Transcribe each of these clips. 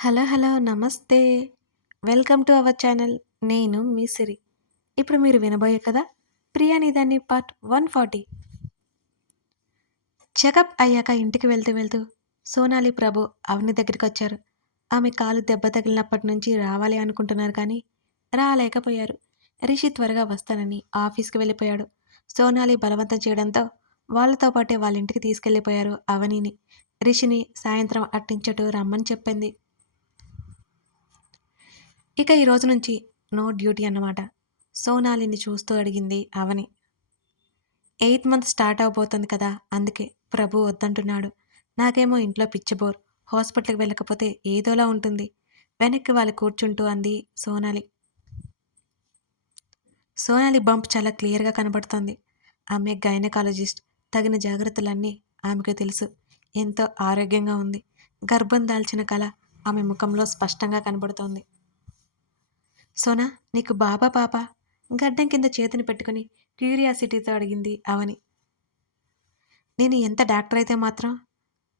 Hello hello నమస్తే. Welcome to our channel. నేను మీ సిరి. ఇప్పుడు మీరు వినబోయే కదా ప్రియా నిదాన్ని పార్ట్ వన్ ఫార్టీ. చెకప్ అయ్యాక ఇంటికి వెళ్తూ వెళ్తూ సోనాలి ప్రభు అవని దగ్గరికి వచ్చారు. ఆమె కాలు దెబ్బ తగిలినప్పటి నుంచి రావాలి అనుకుంటున్నారు కానీ రాలేకపోయారు. రిషి త్వరగా వస్తానని ఆఫీస్కి వెళ్ళిపోయాడు. సోనాలి బలవంతం చేయడంతో వాళ్ళతో పాటే వాళ్ళ ఇంటికి తీసుకెళ్ళిపోయారు అవనిని. రిషిని సాయంత్రం అట్టించటు రమ్మని చెప్పింది. ఇక ఈ రోజు నుంచి నో డ్యూటీ అన్నమాట. సోనాలిని చూస్తూ అడిగింది అవని. ఎయిత్ మంత్ స్టార్ట్ అవబోతుంది కదా అందుకే ప్రభు వద్దంటున్నాడు. నాకేమో ఇంట్లో పిచ్చిబోర్ హాస్పిటల్కి వెళ్ళకపోతే ఏదోలా ఉంటుంది. వెనక్కి వాళ్ళు కూర్చుంటూ అంది సోనాలి. సోనాలి బంప్ చాలా క్లియర్గా కనబడుతుంది. ఆమె గైనకాలజిస్ట్ తగిన జాగ్రత్తలన్నీ ఆమెకు తెలుసు. ఎంతో ఆరోగ్యంగా ఉంది. గర్భం దాల్చిన కళ ఆమె ముఖంలో స్పష్టంగా కనబడుతోంది. సోనా నీకు బాబా పాప? గడ్డం కింద చేతిని పెట్టుకుని క్యూరియాసిటీతో అడిగింది అవని. నేను ఎంత డాక్టర్ అయితే మాత్రం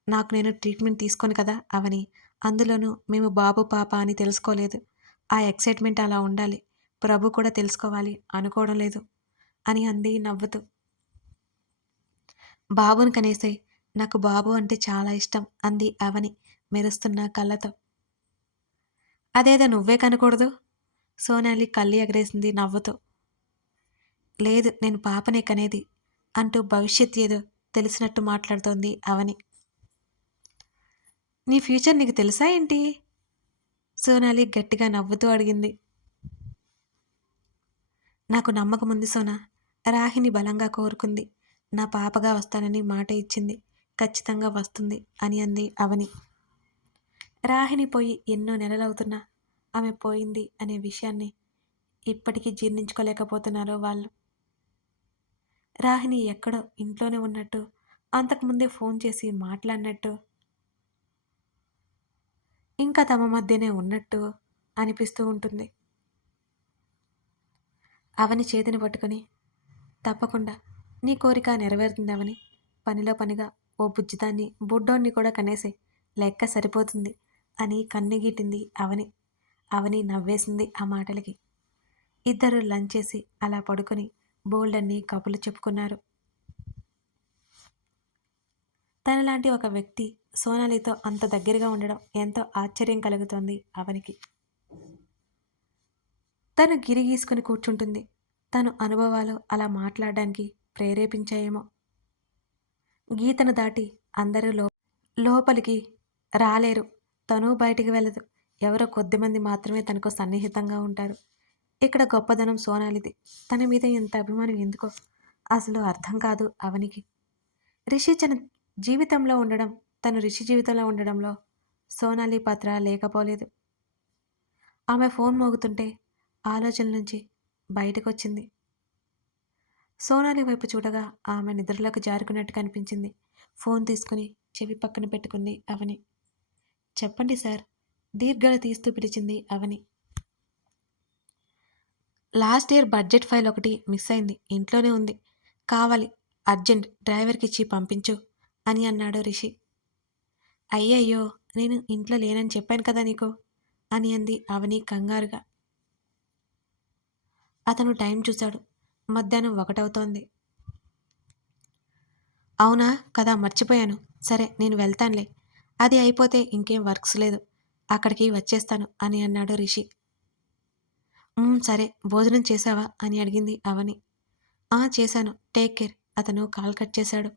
నాకు నేను ట్రీట్మెంట్ తీసుకోను కదా అవని. అందులోనూ మేము బాబు పాప అని తెలుసుకోలేదు. ఆ ఎక్సైట్మెంట్ అలా ఉండాలి. ప్రభు కూడా తెలుసుకోవాలి. అనుకోవడం లేదు అని అంది నవ్వుతూ. బాబుని కనేసే నాకు బాబు అంటే చాలా ఇష్టం అంది అవని మెరుస్తున్న కళ్ళతో. అదేదో నువ్వే కనకూడదు? సోనాలి కళ్ళు ఎగరేసింది నవ్వుతూ. లేదు నేను పాపనే కనేది అంటూ భవిష్యత్ ఏదో తెలిసినట్టు మాట్లాడుతోంది అవని. నీ ఫ్యూచర్ నీకు తెలుసా ఏంటి? సోనాలి గట్టిగా నవ్వుతూ అడిగింది. నాకు నమ్మకం ఉంది సోనా. రాహిని బలంగా కోరుకుంది. నా పాపగా వస్తానని మాట ఇచ్చింది. ఖచ్చితంగా వస్తుంది అని అంది అవని. రాహిని పోయి ఎన్నో నెలలవుతున్నా ఆమె పోయింది అనే విషయాన్ని ఇప్పటికీ జీర్ణించుకోలేకపోతున్నారు వాళ్ళు. రాహిని ఎక్కడో ఇంట్లోనే ఉన్నట్టు అంతకుముందే ఫోన్ చేసి మాట్లాడినట్టు ఇంకా తమ మధ్యనే ఉన్నట్టు అనిపిస్తూ ఉంటుంది. అవని చేతిని పట్టుకొని తప్పకుండా నీ కోరిక నెరవేరుతుందవని పనిలో పనిగా ఓ బుజ్జిదాన్ని బుడ్డోన్ని కూడా కనేసి లెక్క సరిపోతుంది అని కన్నెగీటింది అవని. అవని నవ్వేసింది ఆ మాటలకి. ఇద్దరు లంచ్ చేసి అలా పడుకుని బోల్డన్ని కబులు చెప్పుకున్నారు. తనలాంటి ఒక వ్యక్తి సోనాలితో అంత దగ్గరగా ఉండడం ఎంతో ఆశ్చర్యం కలుగుతోంది అవనికి. తను గిరిగీసుకుని కూర్చుంటుంది. తను అనుభవాలు అలా మాట్లాడడానికి ప్రేరేపించాయేమో. గీతను దాటి అందరూ లో లోపలికి రాలేరు. తను బయటికి వెళ్ళదు. ఎవరో కొద్దిమంది మాత్రమే తనకు సన్నిహితంగా ఉంటారు. ఇక్కడ గొప్పదనం సోనాలిది. తన మీద ఇంత అభిమానం ఎందుకో? అసలు అర్థం కాదు అవనికి. రిషి తన జీవితంలో ఉండడం తను రిషి జీవితంలో ఉండడంలో సోనాలి పాత్ర లేకపోలేదు. ఆమె ఫోన్ మోగుతుంటే ఆలోచన నుంచి బయటకు వచ్చింది సోనాలి వైపు చూడగా ఆమె నిద్రలోకి జారుకున్నట్టు కనిపించింది. ఫోన్ తీసుకుని చెవి పక్కన పెట్టుకుంది అవని. చెప్పండి సార్ దీర్ఘాలు తీస్తూ పిలిచింది Avani. Last year budget file ఒకటి మిస్ అయింది. ఇంట్లోనే ఉంది. కావాలి. అర్జెంట్. డ్రైవర్కి ఇచ్చి పంపించు అని అన్నాడు రిషి. అయ్యయ్యో నేను ఇంట్లో లేనని చెప్పాను కదా నీకు? అని అంది అవని కంగారుగా. అతను టైం చూశాడు. మధ్యాహ్నం ఒకటవుతోంది. అవునా? కదా మర్చిపోయాను. సరే నేను వెళ్తానులే. అది అయిపోతే ఇంకేం వర్క్స్ లేదు. అక్కడికి వచ్చేస్తాను అని అన్నాడు రిషి. సరే భోజనం చేశావా? అని అడిగింది అవని. ఆ చేశాను. Take care. అతను కాల్ కట్ చేశాడు.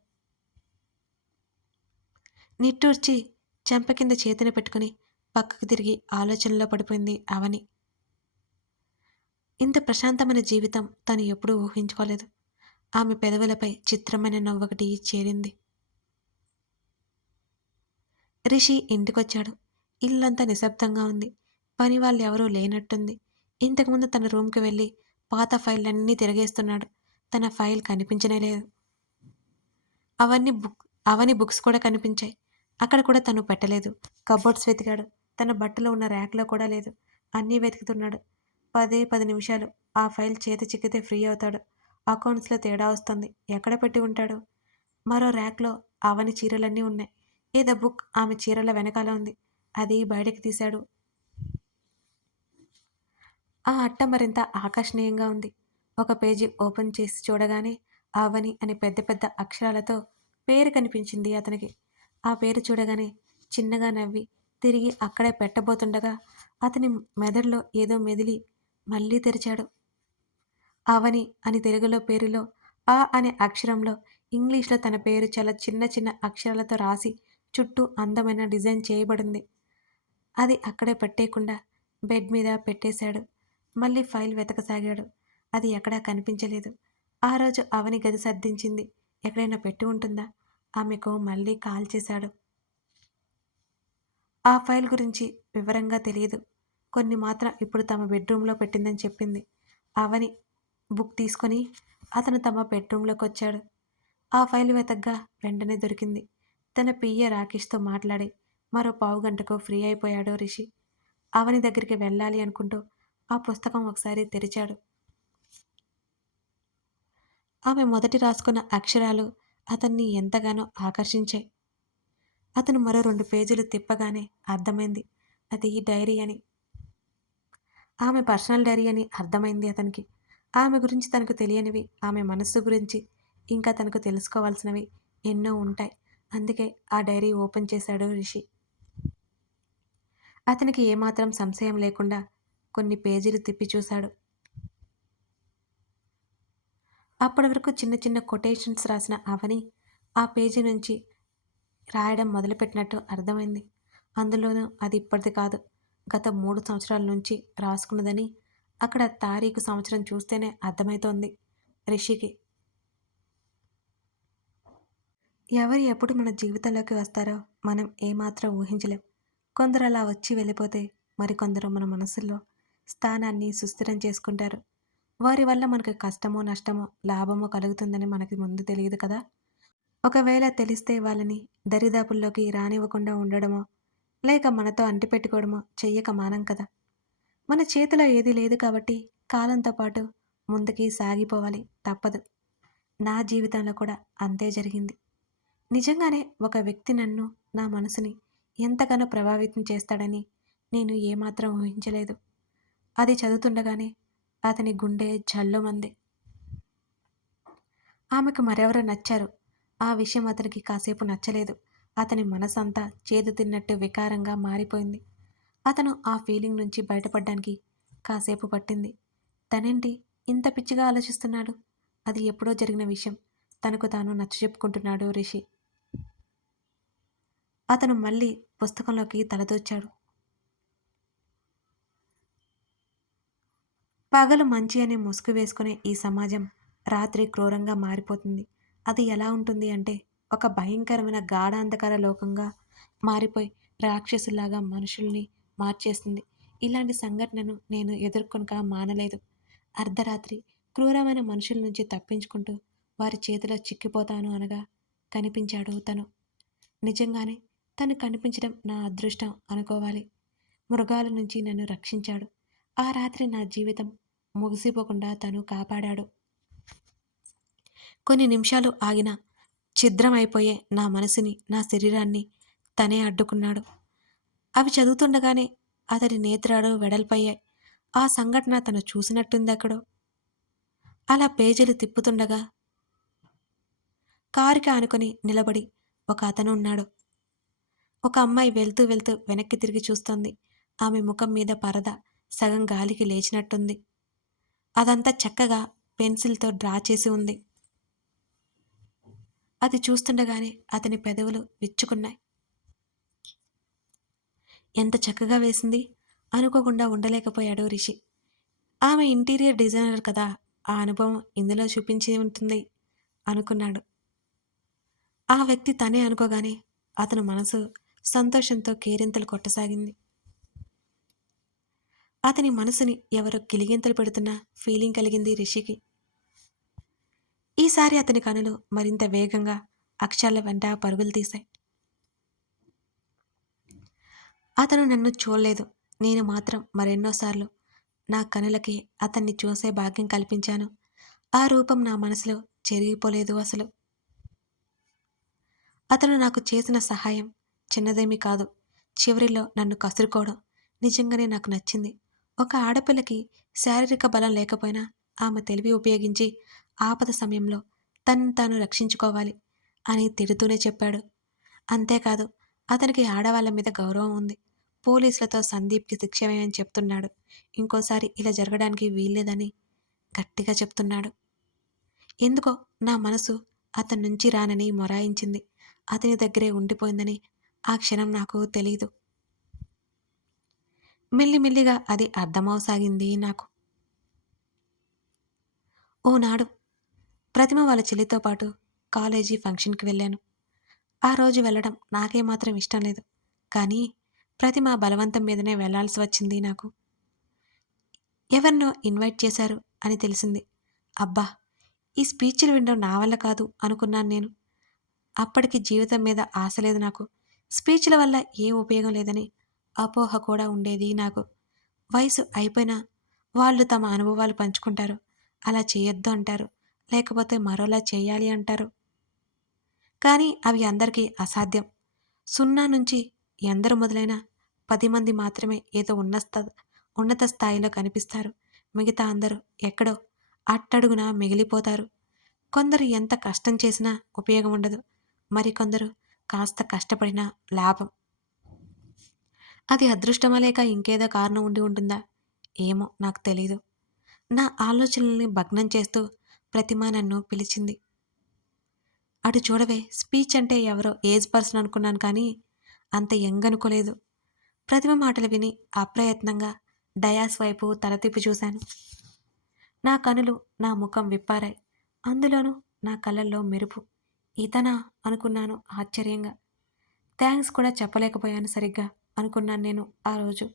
నిట్టూర్చి చెంప కింద చేతిని పెట్టుకుని పక్కకు తిరిగి ఆలోచనలో పడిపోయింది అవని. ఇంత ప్రశాంతమైన జీవితం తను ఎప్పుడూ ఊహించుకోలేదు. ఆమె పెదవులపై చిత్రమైన నవ్వొకటి చేరింది. రిషి ఇంటికొచ్చాడు. ఇల్లంతా నిశ్శబ్దంగా ఉంది. పని వాళ్ళు ఎవరూ లేనట్టుంది. ఇంతకుముందు తన రూమ్కి వెళ్ళి పాత ఫైళ్ళన్నీ తిరిగేస్తున్నాడు. తన ఫైల్ కనిపించనే లేదు. అవన్నీ బుక్ అవని బుక్స్ కూడా కనిపించాయి. అక్కడ కూడా తను పెట్టలేదు. కబోర్డ్స్ వెతికాడు. తన బట్టలో ఉన్న ర్యాక్లో కూడా లేదు. అన్నీ వెతుకుతున్నాడు. పదే పది నిమిషాలు ఆ ఫైల్ చేతి చిక్కితే ఫ్రీ అవుతాడు. అకౌంట్స్లో తేడా వస్తుంది. ఎక్కడ పెట్టి ఉంటాడు? మరో ర్యాక్లో అవని చీరలన్నీ ఉన్నాయి. ఏదో బుక్ ఆమె చీరల వెనకాల ఉంది. అది బయటకు తీశాడు. ఆ అట్ట మరింత ఆకర్షణీయంగా ఉంది. ఒక పేజీ ఓపెన్ చేసి చూడగానే ఆవని అని పెద్ద పెద్ద అక్షరాలతో పేరు కనిపించింది అతనికి. ఆ పేరు చూడగానే చిన్నగా నవ్వి తిరిగి అక్కడే పెట్టబోతుండగా అతని మెదడులో ఏదో మెదిలి మళ్ళీ తెరిచాడు. అవని అని తెలుగులో పేరులో ఆ అనే అక్షరంలో ఇంగ్లీష్లో తన పేరు చాలా చిన్న చిన్న అక్షరాలతో రాసి చుట్టూ అందమైన డిజైన్ చేయబడింది. అది అక్కడే పెట్టేయకుండా బెడ్ మీద పెట్టేశాడు. మళ్ళీ ఫైల్ వెతకసాగాడు. అది ఎక్కడా కనిపించలేదు. ఆ రోజు అవని గది సర్దించింది. ఎక్కడైనా పెట్టి ఉంటుందా? ఆమెకు మళ్ళీ కాల్ చేశాడు. ఆ ఫైల్ గురించి వివరంగా తెలియదు. కొన్ని మాత్రం ఇప్పుడు తమ బెడ్రూమ్లో పెట్టిందని చెప్పింది. అవని బుక్ తీసుకొని అతను తమ బెడ్రూమ్లోకి వచ్చాడు. ఆ ఫైల్ వెతగ్గా వెంటనే దొరికింది. తన పియ్య రాకేష్తో మాట్లాడి మరో పావు గంటకు ఫ్రీ అయిపోయాడు రిషి. అవని దగ్గరికి వెళ్ళాలి అనుకుంటూ ఆ పుస్తకం ఒకసారి తెరిచాడు. ఆమె మొదటి రాసుకున్న అక్షరాలు అతన్ని ఎంతగానో ఆకర్షించాయి. అతను మరో రెండు పేజీలు తిప్పగానే అర్థమైంది. అది ఈ డైరీ అని. ఆమె పర్సనల్ డైరీ అని అర్థమైంది అతనికి. ఆమె గురించి తనకు తెలియనివి ఆమె మనస్సు గురించి ఇంకా తనకు తెలుసుకోవాల్సినవి ఎన్నో ఉంటాయి. అందుకే ఆ డైరీ ఓపెన్ చేశాడు రిషి. అతనికి ఏమాత్రం సంశయం లేకుండా కొన్ని పేజీలు తిప్పి చూశాడు. అప్పటి వరకు చిన్న చిన్న కొటేషన్స్ రాసిన అవని ఆ పేజీ నుంచి రాయడం మొదలుపెట్టినట్టు అర్థమైంది. అందులోనూ అది ఇప్పటిది కాదు. గత మూడు సంవత్సరాల నుంచి రాసుకున్నదని అక్కడ తారీఖు సంవత్సరం చూస్తేనే అర్థమవుతోంది రిషికి. ఎవరు ఎప్పుడు మన జీవితంలోకి వస్తారో మనం ఏమాత్రం ఊహించలేం. కొందరు అలా వచ్చి వెళ్ళిపోతే మరికొందరు మన మనసుల్లో స్థానాన్ని సుస్థిరం చేసుకుంటారు. వారి వల్ల మనకు కష్టమో నష్టమో లాభమో కలుగుతుందని మనకి ముందు తెలియదు కదా? ఒకవేళ తెలిస్తే వాళ్ళని దరిదాపుల్లోకి రానివ్వకుండా ఉండడమో లేక మనతో అంటిపెట్టుకోవడమో చెయ్యక మానం కదా? మన చేతిలో ఏది లేదు కాబట్టి కాలంతో పాటు ముందుకి సాగిపోవాలి తప్పదు. నా జీవితంలో కూడా అంతే జరిగింది. నిజంగానే ఒక వ్యక్తి నన్ను నా మనసుని ఎంతగానో ప్రభావితం చేస్తాడని నేను ఏమాత్రం ఊహించలేదు. అది చదువుతుండగానే అతని గుండె జల్లుమంది ఆమెకు మరెవరో నచ్చారు. ఆ విషయం అతనికి కాసేపు నచ్చలేదు. అతని మనసంతా చేదు తిన్నట్టు వికారంగా మారిపోయింది. అతను ఆ ఫీలింగ్ నుంచి బయటపడడానికి కాసేపు పట్టింది. తనేంటి ఇంత పిచ్చిగా ఆలోచిస్తున్నాడు? అది ఎప్పుడో జరిగిన విషయం. తనకు తాను నచ్చ చెప్పుకుంటున్నాడు రిషి. అతను మళ్ళీ పుస్తకంలోకి తలదూచాడు పగలు మంచి అనే ముసుగు వేసుకునే ఈ సమాజం రాత్రి క్రూరంగా మారిపోతుంది. అది ఎలా ఉంటుంది అంటే ఒక భయంకరమైన గాఢాంధకార లోకంగా మారిపోయి రాక్షసులాగా మనుషుల్ని మార్చేస్తుంది. ఇలాంటి సంఘటనను నేను ఎదుర్కొనక మానలేదు. అర్ధరాత్రి క్రూరమైన మనుషుల నుంచి తప్పించుకుంటూ వారి చేతిలో చిక్కిపోతాను అనగా కనిపించాడు తను. నిజంగానే తను కనిపించడం నా అదృష్టం అనుకోవాలి. మృగాల నుంచి నన్ను రక్షించాడు. ఆ రాత్రి నా జీవితం ముగిసిపోకుండా తను కాపాడాడు. కొన్ని నిమిషాలు ఆగిన ఛిద్రమైపోయే నా మనసుని నా శరీరాన్ని తనే అడ్డుకున్నాడు. అవి చదువుతుండగానే అతడి నేత్రాడు వెడల్పయ్యాయి. ఆ సంఘటన తను చూసినట్టుంది అక్కడో అలా పేజీలు తిప్పుతుండగా కారుకి ఆనుకొని నిలబడి ఒక అతను ఉన్నాడు. ఒక అమ్మాయి వెళ్తూ వెళ్తూ వెనక్కి తిరిగి చూస్తోంది. ఆమె ముఖం మీద పరద సగం గాలికి లేచినట్టుంది. అదంతా చక్కగా పెన్సిల్తో డ్రా చేసి ఉంది. అది చూస్తుండగానే అతని పెదవులు విచ్చుకున్నాయి. ఎంత చక్కగా వేసింది! అనుకోకుండా ఉండలేకపోయాడు రిషి. ఆమె ఇంటీరియర్ డిజైనర్ కదా! ఆ అనుభవం ఇందులో చూపించి ఉంటుంది అనుకున్నాడు. ఆ వ్యక్తి తనే అనుకోగానే అతను మనసు సంతోషంతో కేరింతలు కొట్టసాగింది. అతని మనసుని ఎవరో కిలిగింతలు పెడుతున్న ఫీలింగ్ కలిగింది రిషికి. ఈసారి అతని కనులు మరింత వేగంగా అక్షరాల వెంట పరుగులు తీశాయి. అతను నన్ను చూడలేదు. నేను మాత్రం మరెన్నోసార్లు నా కనులకి అతన్ని చూసే భాగ్యం కల్పించాను. ఆ రూపం నా మనసులో చెరిగిపోలేదు అసలు. అతను నాకు చేసిన సహాయం చిన్నదేమీ కాదు. చివరిలో నన్ను కసురుకోవడం నిజంగానే నాకు నచ్చింది. ఒక ఆడపిల్లకి శారీరక బలం లేకపోయినా ఆమె తెలివి ఉపయోగించి ఆపద సమయంలో తను తాను రక్షించుకోవాలి అని తిడుతూనే చెప్పాడు. అంతేకాదు అతనికి ఆడవాళ్ళ మీద గౌరవం ఉంది. పోలీసులతో సందీప్కి శిక్షమేమని చెప్తున్నాడు. ఇంకోసారి ఇలా జరగడానికి వీల్లేదని గట్టిగా చెప్తున్నాడు. ఎందుకో నా మనసు అతని నుంచి రానని మొరాయించింది. అతని దగ్గరే ఉండిపోయిందని ఆ క్షణం నాకు తెలీదు. మెల్లిమెల్లిగా అది అర్థమవసాగింది నాకు. ఓనాడు ప్రతిమ వాళ్ళ చెల్లితో పాటు కాలేజీ ఫంక్షన్కి వెళ్ళాను. ఆ రోజు వెళ్ళడం నాకేమాత్రం ఇష్టం లేదు. కానీ ప్రతిమ బలవంతం మీదనే వెళ్ళాల్సి వచ్చింది నాకు. ఎవరినో ఇన్వైట్ చేశారు అని తెలిసింది. అబ్బా ఈ స్పీచ్లు వినడం నా వల్ల కాదు అనుకున్నాను నేను. అప్పటికి జీవితం మీద ఆశ లేదు నాకు. స్పీచ్ల వల్ల ఏ ఉపయోగం లేదని అపోహ కూడా ఉండేది నాకు. వయసు అయిపోయినా వాళ్ళు తమ అనుభవాలు పంచుకుంటారు. అలా చేయొద్దు అంటారు. లేకపోతే మరోలా చేయాలి అంటారు. కానీ అవి అందరికీ అసాధ్యం. సున్నా నుంచి ఎందరు మొదలైనా పది మంది మాత్రమే ఏదో ఉన్నత ఉన్నత స్థాయిలో కనిపిస్తారు. మిగతా అందరూ ఎక్కడో అట్టడుగున మిగిలిపోతారు. కొందరు ఎంత కష్టం చేసినా ఉపయోగం ఉండదు. మరికొందరు కాస్త కష్టపడినా లాభం. అది అదృష్టమా లేక ఇంకేదో కారణం ఉండి ఉంటుందా? ఏమో నాకు తెలీదు. నా ఆలోచనల్ని భగ్నం చేస్తూ ప్రతిమ నన్ను పిలిచింది. అటు చూడవే స్పీచ్ అంటే ఎవరో ఏజ్ పర్సన్ అనుకున్నాను కానీ అంత యంగ్ అనుకోలేదు. ప్రతిమ మాటలు విని అప్రయత్నంగా డయాస్ వైపు తల తిప్పి చూశాను. నా కనులు నా ముఖం విప్పారాయి. అందులోనూ నా కళ్ళల్లో మెరుపు. ఇతనా? అనుకున్నాను ఆశ్చర్యంగా. థ్యాంక్స్ కూడా చెప్పలేకపోయాను సరిగ్గా అనుకున్నాను నేను ఆ రోజు.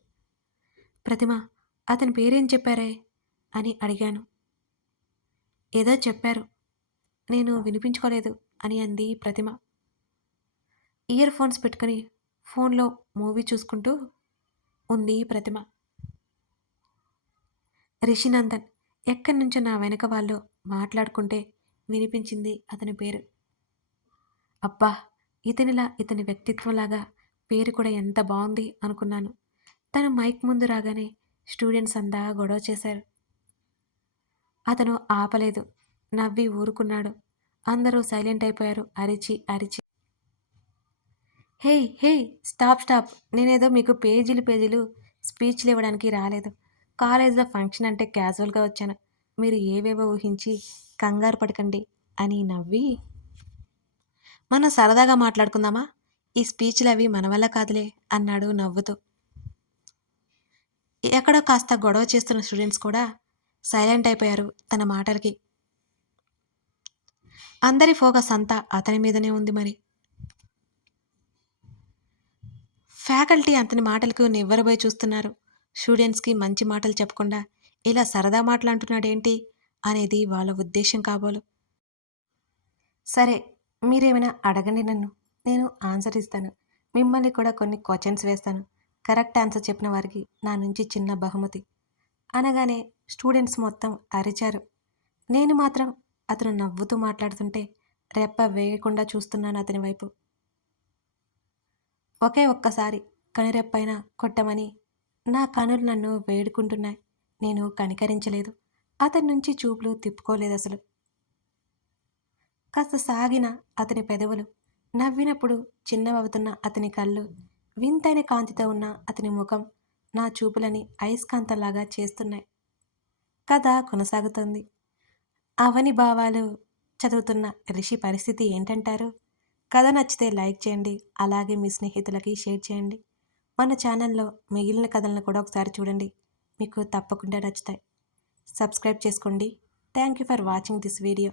ప్రతిమ అతని పేరేం చెప్పారే? అని అడిగాను. ఏదో చెప్పారు. నేను వినిపించుకోలేదు అని అంది ప్రతిమ. ఇయర్ ఫోన్స్ పెట్టుకుని ఫోన్లో మూవీ చూసుకుంటూ ఉంది ప్రతిమ. రిషినందన్ ఎక్కడి నుంచో నా వెనక వాళ్ళు మాట్లాడుకుంటే వినిపించింది అతని పేరు. అబ్బా! ఇతనిలా ఇతని వ్యక్తిత్వంలాగా పేరు కూడా ఎంత బాగుంది అనుకున్నాను. తను మైక్ ముందు రాగానే స్టూడెంట్స్ అంతా గొడవ చేశారు. అతను ఆపలేదు. నవ్వి ఊరుకున్నాడు. అందరూ సైలెంట్ అయిపోయారు. అరిచి అరిచి. Hey hey stop stop! నేనేదో మీకు పేజీలు పేజీలు స్పీచ్లు ఇవ్వడానికి రాలేదు. కాలేజీలో ఫంక్షన్ అంటే క్యాజువల్గా వచ్చాను. మీరు ఏవేవో ఊహించి కంగారు పడకండి అని నవ్వి మనం సరదాగా మాట్లాడుకుందామా? ఈ స్పీచ్లు అవి మన వల్ల కాదులే అన్నాడు నవ్వుతూ. ఎక్కడో కాస్త గొడవ చేస్తున్న స్టూడెంట్స్ కూడా సైలెంట్ అయిపోయారు తన మాటలకి. అందరి ఫోకస్ అంతా అతని మీదనే ఉంది మరి. ఫ్యాకల్టీ అతని మాటలకు నివ్వరబోయి చూస్తున్నారు. స్టూడెంట్స్కి మంచి మాటలు చెప్పకుండా ఇలా సరదా మాటలు అంటున్నాడేంటి అనేది వాళ్ళ ఉద్దేశం కాబోలు. సరే మీరేమైనా అడగండి నన్ను. నేను ఆన్సర్ ఇస్తాను. మిమ్మల్ని కూడా కొన్ని క్వశ్చన్స్ వేస్తాను. కరెక్ట్ ఆన్సర్ చెప్పిన వారికి నా నుంచి చిన్న బహుమతి. అనగానే స్టూడెంట్స్ మొత్తం అరిచారు. నేను మాత్రం అతను నవ్వుతూ మాట్లాడుతుంటే రెప్ప వేయకుండా చూస్తున్నాను అతని వైపు. ఒకే ఒక్కసారి కనురెప్పైనా కొట్టమని నా కనులు నన్ను వేడుకుంటున్నాయి. నేను కనికరించలేదు. అతని నుంచి చూపులు తిప్పుకోలేదు అసలు. కాస్త సాగిన అతని పెదవులు నవ్వినప్పుడు చిన్నవవుతున్న అతని కళ్ళు వింతైన కాంతితో ఉన్న అతని ముఖం నా చూపులని అయస్కాంతంలాగా చేస్తున్నాయి. కథ కొనసాగుతుంది. అవని భావాలు చదువుతున్న రిషి పరిస్థితి ఏంటంటారు? కథ నచ్చితే లైక్ చేయండి అలాగే మీ స్నేహితులకి షేర్ చేయండి. మన ఛానల్లో మిగిలిన కథలను కూడా ఒకసారి చూడండి. మీకు తప్పకుండా నచ్చుతాయి. సబ్స్క్రైబ్ చేసుకోండి. Thank you for watching this video.